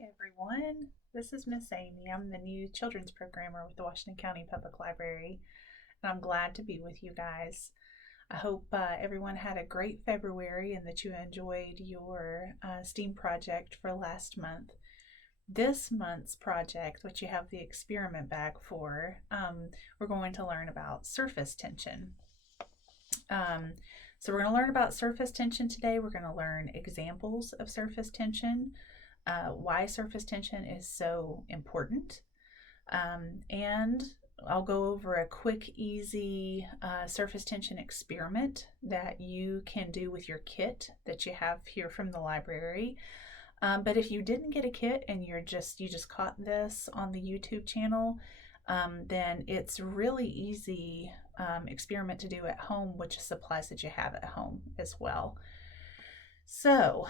Hey everyone, this is Miss Amy. I'm the new children's programmer with the Washington County Public Library, and I'm glad to be with you guys. I hope everyone had a great February and that you enjoyed your STEAM project for last month. This month's project, which you have the experiment bag for, we're going to learn about surface tension. So we're going to learn about surface tension today. We're going to learn examples of surface tension, why surface tension is so important, and I'll go over a quick, easy surface tension experiment that you can do with your kit that you have here from the library. But if you didn't get a kit and you just caught this on the YouTube channel, then it's really easy experiment to do at home with the supplies that you have at home as well. So,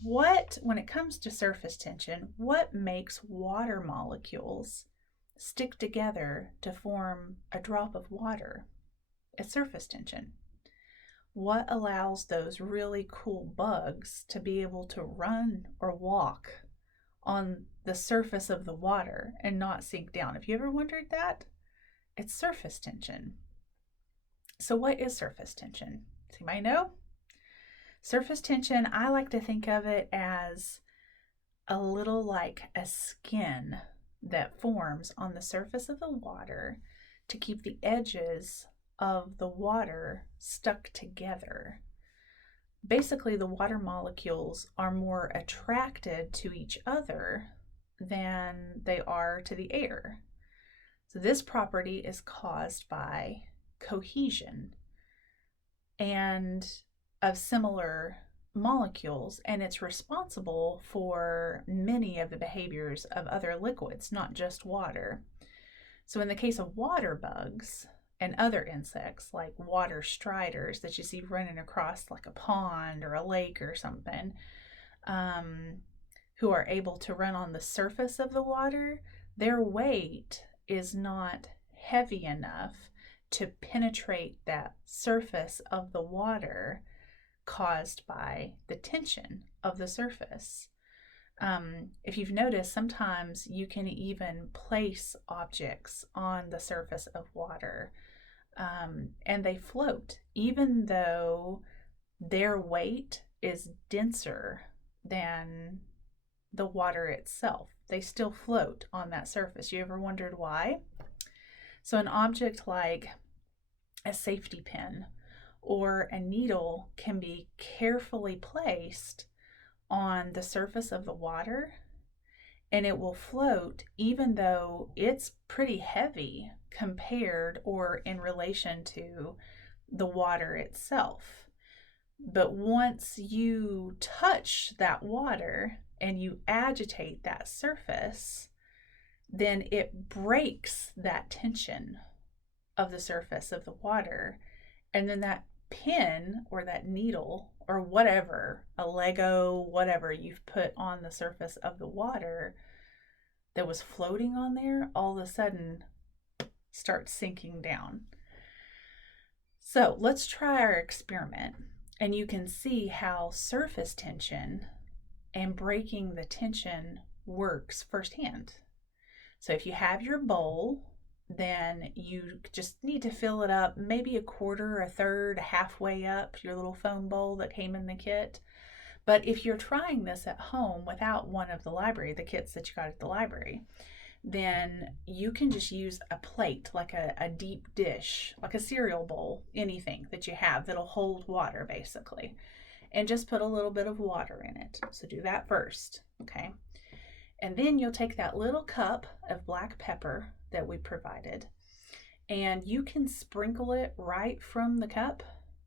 when it comes to surface tension, what makes water molecules stick together to form a drop of water? It's surface tension. What allows those really cool bugs to be able to run or walk on the surface of the water and not sink down? Have you ever wondered that? It's surface tension. So what is surface tension? Does anybody know? Surface tension, I like to think of it as a little like a skin that forms on the surface of the water to keep the edges of the water stuck together. Basically, the water molecules are more attracted to each other than they are to the air. So this property is caused by cohesion and of similar molecules, and it's responsible for many of the behaviors of other liquids, not just water. So in the case of water bugs and other insects like water striders that you see running across like a pond or a lake or something, who are able to run on the surface of the water, their weight is not heavy enough to penetrate that surface of the water caused by the tension of the surface. If you've noticed, sometimes you can even place objects on the surface of water, and they float, even though their weight is denser than the water itself. They still float on that surface. You ever wondered why? So an object like a safety pin or a needle can be carefully placed on the surface of the water and it will float even though it's pretty heavy compared or in relation to the water itself. But once you touch that water and you agitate that surface, then it breaks that tension of the surface of the water, and then that pin or that needle or whatever, a Lego, whatever you've put on the surface of the water that was floating on there, all of a sudden starts sinking down. So let's try our experiment, and you can see how surface tension and breaking the tension works firsthand. So if you have your bowl, then you just need to fill it up maybe a quarter, a third, halfway up your little foam bowl that came in the kit. But if you're trying this at home without one of the kits that you got at the library, then you can just use a plate, like a deep dish, like a cereal bowl, anything that you have that'll hold water basically, and just put a little bit of water in it. So do that first, okay? And then you'll take that little cup of black pepper that we provided, and you can sprinkle it right from the cup,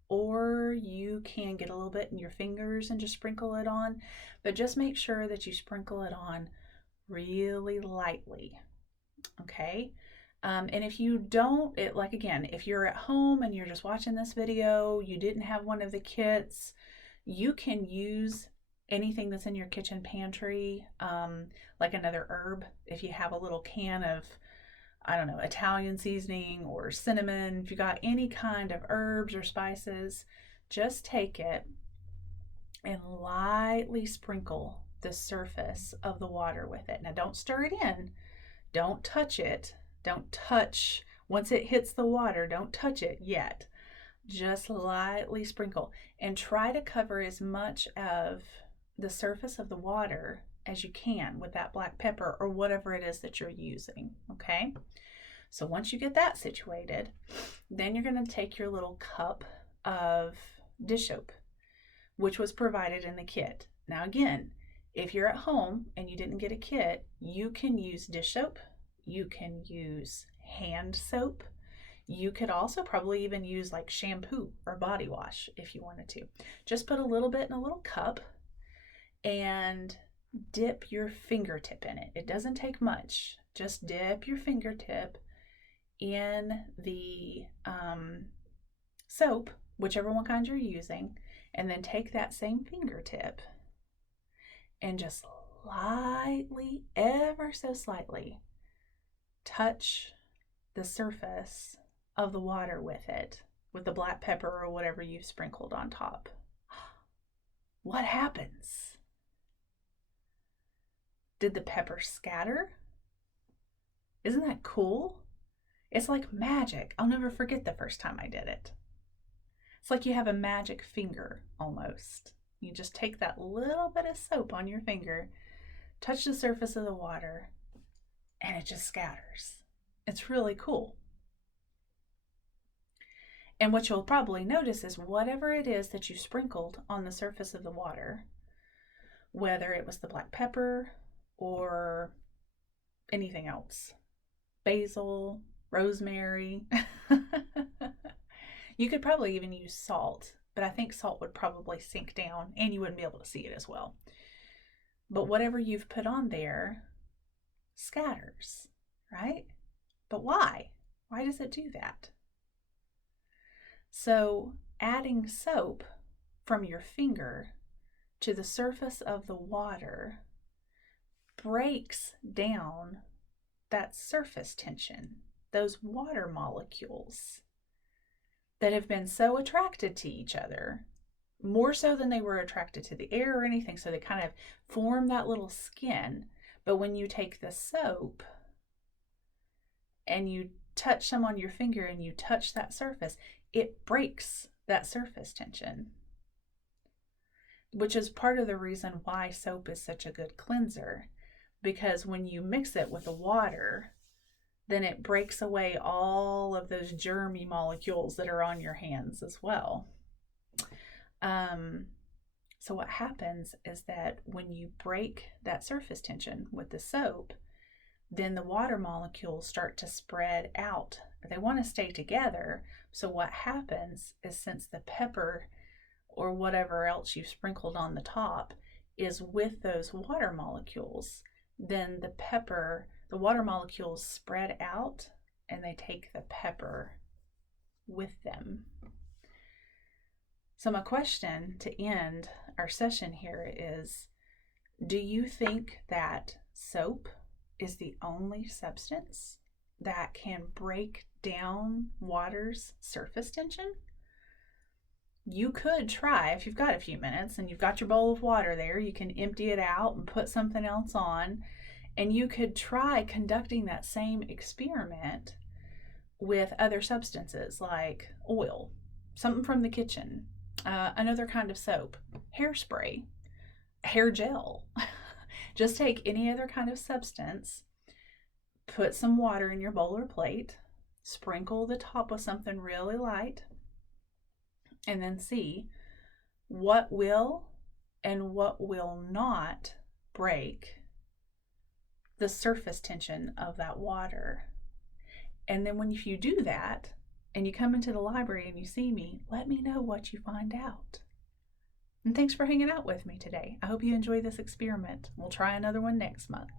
or you can get a little bit in your fingers and just sprinkle it on, but just make sure that you sprinkle it on really lightly, okay? And if you don't, if you're at home and you're just watching this video, you didn't have one of the kits, you can use anything that's in your kitchen pantry, like another herb. If you have a little can of, I don't know, Italian seasoning or cinnamon, if you got any kind of herbs or spices, just take it and lightly sprinkle the surface of the water with it. Now don't stir it in. Don't touch it. Don't touch, once it hits the water, don't touch it yet. Just lightly sprinkle and try to cover as much of the surface of the water as you can with that black pepper or whatever it is that you're using, okay? So once you get that situated, then you're going to take your little cup of dish soap, which was provided in the kit. Now again, if you're at home and you didn't get a kit, you can use dish soap, you can use hand soap, you could also probably even use like shampoo or body wash if you wanted to. Just put a little bit in a little cup and dip your fingertip in it. It doesn't take much. Just dip your fingertip in the soap, whichever one kind you're using, and then take that same fingertip and just lightly, ever so slightly, touch the surface of the water with it, with the black pepper or whatever you've sprinkled on top. What happens? Did the pepper scatter? Isn't that cool? It's like magic. I'll never forget the first time I did it. It's like you have a magic finger almost. You just take that little bit of soap on your finger, touch the surface of the water, and it just scatters. It's really cool. And what you'll probably notice is whatever it is that you sprinkled on the surface of the water, whether it was the black pepper or anything else, basil, rosemary, you could probably even use salt, but I think salt would probably sink down and you wouldn't be able to see it as well. But whatever you've put on there scatters, right? But why? Why does it do that? So adding soap from your finger to the surface of the water breaks down that surface tension, those water molecules that have been so attracted to each other, more so than they were attracted to the air or anything. So they kind of form that little skin. But when you take the soap and you touch some on your finger and you touch that surface, it breaks that surface tension, which is part of the reason why soap is such a good cleanser, because when you mix it with the water, then it breaks away all of those germy molecules that are on your hands as well. So what happens is that when you break that surface tension with the soap, then the water molecules start to spread out. They want to stay together. So what happens is, since the pepper or whatever else you've sprinkled on the top is with those water molecules, then the water molecules spread out and they take the pepper with them. So my question to end our session here is, do you think that soap is the only substance that can break down water's surface tension? You could try, if you've got a few minutes and you've got your bowl of water there, you can empty it out and put something else on, and you could try conducting that same experiment with other substances like oil, something from the kitchen, another kind of soap, hairspray, hair gel. Just take any other kind of substance, put some water in your bowl or plate, sprinkle the top with something really light, and then see what will and what will not break the surface tension of that water. And then if you do that and you come into the library and you see me, let me know what you find out. And thanks for hanging out with me today. I hope you enjoy this experiment. We'll try another one next month.